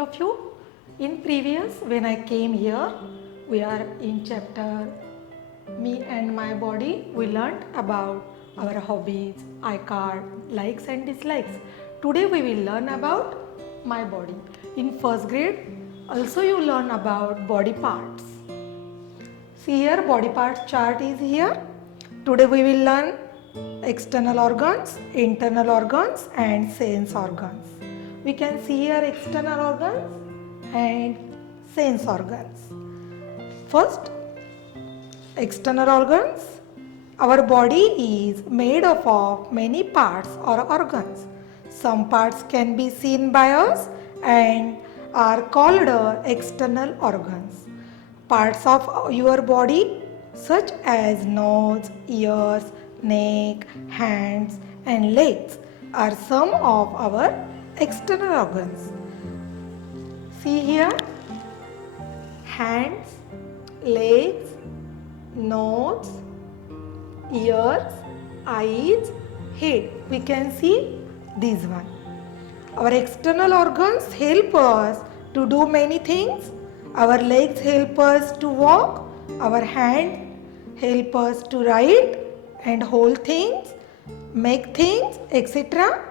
all of you. In previous, when I came here, we are in chapter Me and My Body. We learnt about our hobbies, iCard, likes and dislikes. Today we will learn about my body. In first grade, also you learn about body parts. See here, body parts chart is here. Today we will learn external organs, internal organs and sense organs. We can see here external organs and sense organs. First, external organs. Our body is made up of many parts or organs. Some parts can be seen by us and are called external organs. Parts of your body such as nose, ears, neck, hands and legs are some of our external organs. See here, hands, legs, nose, ears, eyes, head. We can see this one. Our external organs help us to do many things. Our legs help us to walk. Our hand help us to write and hold things, make things, etc.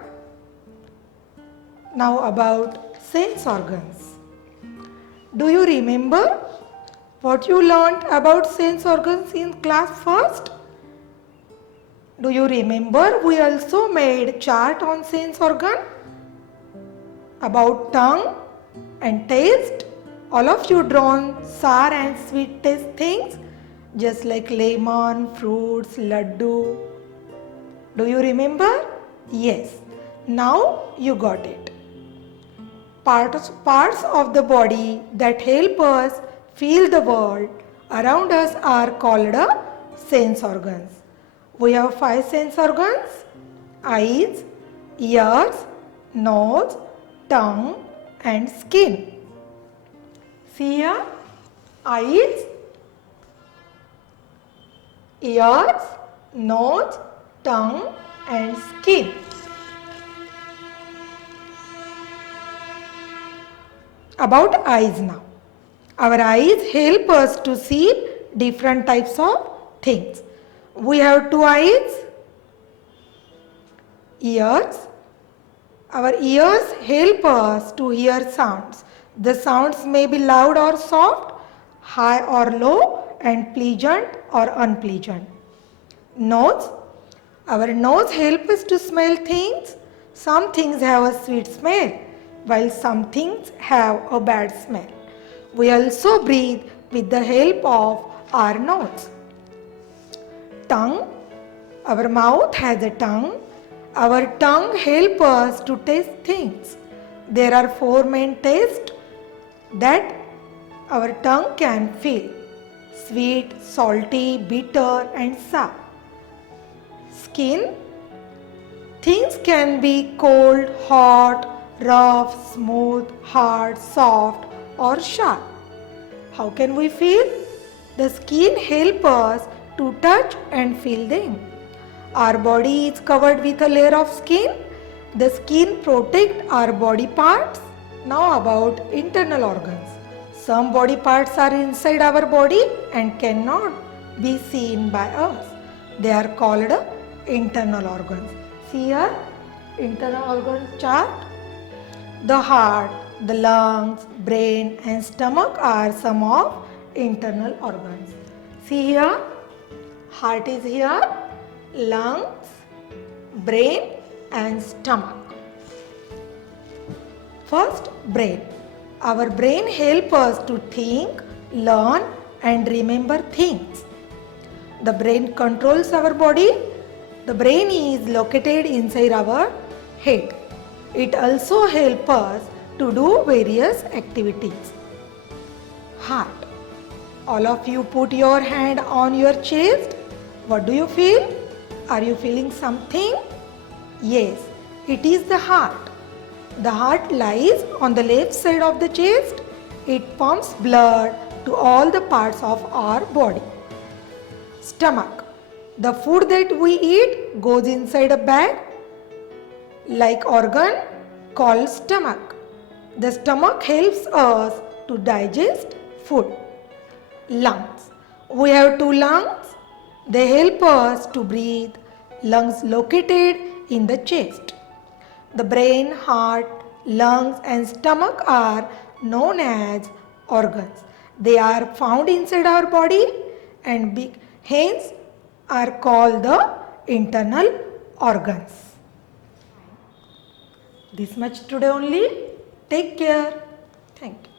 Now about sense organs. Do you remember what you learnt about sense organs in class first? Do you remember we also made chart on sense organ about tongue and taste? All of you drawn sour and sweet taste things just like lemon, fruits, laddu. Do you remember? Yes. Now you got it. Parts of the body that help us feel the world around us are called sense organs. We have 5 sense organs: eyes, ears, nose, tongue and skin. See here, eyes, ears, nose, tongue and skin. About eyes now. Our eyes help us to see different types of things. We have 2 eyes. Ears. Our ears help us to hear sounds. The sounds may be loud or soft, high or low, and pleasant or unpleasant. Nose. Our nose helps us to smell things. Some things have a sweet smell, while some things have a bad smell. We also breathe with the help of our nose. Tongue. Our mouth has a tongue. Our tongue helps us to taste things. There are 4 main tastes that our tongue can feel: sweet, salty, bitter and sour. Skin. Things can be cold, hot, rough, smooth, hard, soft or sharp. How can we feel? The skin helps us to touch and feel them. Our body is covered with a layer of skin. The skin protects our body parts. Now about internal organs. Some body parts are inside our body and cannot be seen by us. They are called internal organs. See here, internal organs chart. The heart, the lungs, brain and stomach are some of internal organs. See here, heart is here, lungs, brain and stomach. First, brain. Our brain helps us to think, learn and remember things. The brain controls our body. The brain is located inside our head. It also helps us to do various activities. Heart. All of you put your hand on your chest. What do you feel? Are you feeling something? Yes, it is the heart. The heart lies on the left side of the chest. It pumps blood to all the parts of our body. Stomach. The food that we eat goes inside a bag like organ called stomach. The stomach helps us to digest food. Lungs. We have two lungs. They help us to breathe. Lungs located in the chest. The brain, heart, lungs and stomach are known as organs. They are found inside our body and hence are called the internal organs. This much today only. Take care. Thank you.